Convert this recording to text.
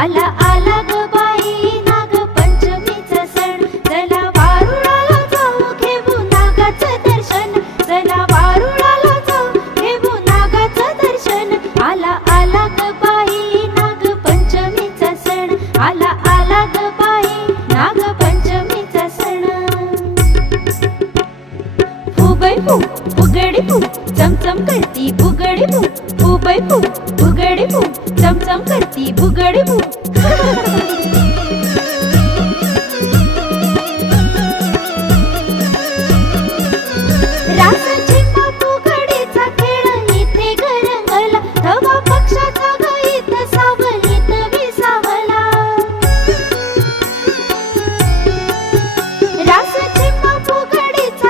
आला आला ग बाई नागपंचमीचा सण, चला वारुळाला जाऊ घेऊ नागाचं दर्शन, चला वारुळाला जाऊ घेऊ नागाचं दर्शन. आला आला ग बाई नागपंचमीचा सण, आला आला ग बाई नागपंचमीचा सण. फुगडी फू फुगडी फू चमचम करती फुगडी फू, फुगडी फू फुगडी फू चमचम करती फुगडी फू.